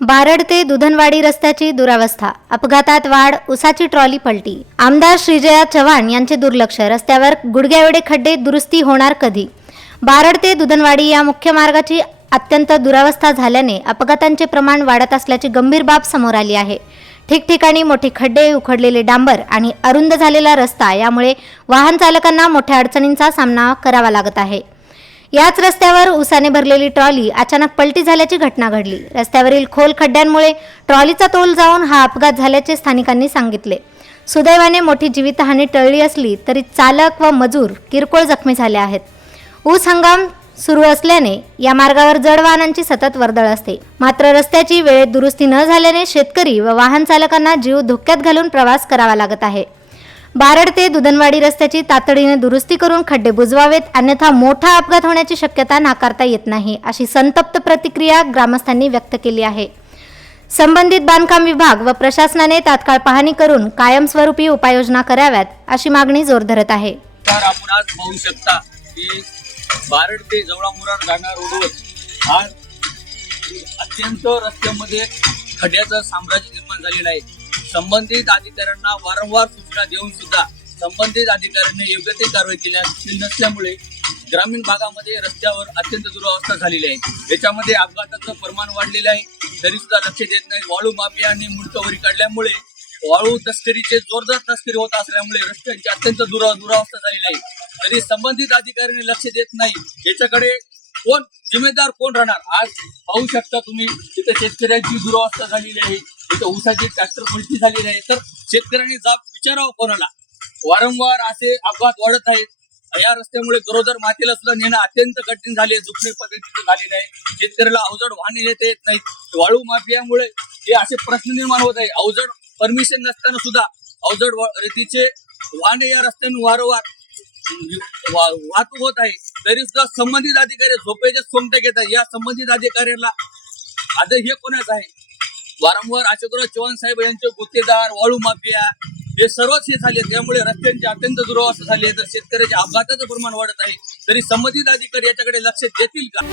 बारड ते दुधनवाडी रस्त्याची दुरावस्था, अपघातात वाढ, उसाची ट्रॉली पलटी. आमदार श्रीजया चव्हाण यांचे दुर्लक्ष, रस्त्यावर गुडघ्याएवढे खड्डे, दुरुस्ती होणार कधी? बारड ते दुधनवाडी या मुख्य मार्गाची अत्यंत दुरावस्था झाल्याने अपघातांचे प्रमाण वाढत असल्याची गंभीर बाब समोर आली आहे. ठिकठिकाणी मोठे खड्डे, उखडलेले डांबर आणि अरुंद झालेला रस्ता यामुळे वाहन चालकांना मोठ्या अडचणींचा सामना करावा लागत आहे. याच रस्त्यावर उसाने भरलेली ट्रॉली अचानक पलटी झाल्याची घटना घडली. रस्त्यावरील खोल खड्ड्यांमुळे ट्रॉलीचा तोल जाऊन हा अपघात झाल्याचे स्थानिकांनी सांगितले. सुदैवाने मोठी जीवितहानी टळली असली तरी चालक व मजूर किरकोळ जखमी झाले आहेत. ऊस हंगाम सुरू असल्याने या मार्गावर जड वाहनांची सतत वर्दळ असते. मात्र रस्त्याची वेळेत दुरुस्ती न झाल्याने शेतकरी व वाहन चालकांना जीव धोक्यात घालून प्रवास करावा लागत आहे. बारड ते दुधनवाडी रस्त्याची तातडीने दुरुस्ती करून खड्डे बुजवावेत, अन्यथा मोठा अपघात होण्याची शक्यता नाकारता येत नाही, अशी संतप्त प्रतिक्रिया ग्रामस्थांनी व्यक्त केली आहे. संबंधित बांधकाम विभाग व प्रशासनाने तात्काळ पाहणी करून कायमस्वरूपी उपाययोजना कराव्यात, अशी मागणी जोर धरत आहे. आपण आज पाहू शकता की बारड ते जवळा मुरार जाणाऱ्या रोडवर आज अत्यंत रस्त्यामध्ये खड्ड्याचं साम्राज्य निर्माण झालेलं आहे. संबंधित अधिकाऱ्यांना वारंवार सूचना देऊन सुद्धा संबंधित अधिकाऱ्यांनी योग्य ते कारवाई केली नसल्यामुळे ग्रामीण भागामध्ये रस्त्यावर अत्यंत दुरावस्था झालेली आहे. याच्यामध्ये अपघाताचं प्रमाण वाढलेलं आहे, तरी सुद्धा लक्ष देत नाही. वाळू माफियांनी मुंडकवरी काढल्यामुळे वाळू तस्करीचे जोरदार तस्करी होत असल्यामुळे रस्त्यांची अत्यंत दुरावस्था झालेली आहे. तरी संबंधित अधिकाऱ्यांनी लक्ष देत नाही. याच्याकडे कोण जिम्मेदार कोण राहणार? आज पाहू शकता तुम्ही तिथे शेतकऱ्यांची दुरावस्था झालेली आहे, तिथे ऊसाची ट्रॅक्टर पलटी झालेली आहे. तर शेतकऱ्यांनी जाब विचारावं कोणाला? वारंवार असे अपघात वाढत आहेत. या रस्त्यामुळे गरोदर मातेला सुद्धा नेणं अत्यंत कठीण झाले, दुखणे पद्धतीचे झालेले आहे. शेतकऱ्याला अवजड वाहने नेता येत नाहीत. वाळू माफियामुळे हे असे प्रश्न निर्माण होत आहे. अवजड परमिशन नसताना सुद्धा अवजड रेतीचे वाहने या रस्त्याने वारंवार वाहतूक होत आहे. तरी सुद्धा संबंधित अधिकारी झोपेचे सोंगटे घेत आहे. या संबंधित अधिकाऱ्याला आदर हे कोणाच आहे? वारंवार आशुतोष चव्हाण साहेब यांचे गुत्तेदार, वाळू माफिया हे सर्वच हे झाले. त्यामुळे रस्त्यांची अत्यंत दुरावस्था झाली आहे. तर शेतकऱ्याच्या अपघाताचं प्रमाण वाढत आहे. तरी संबंधित अधिकारी याच्याकडे लक्ष देतील का?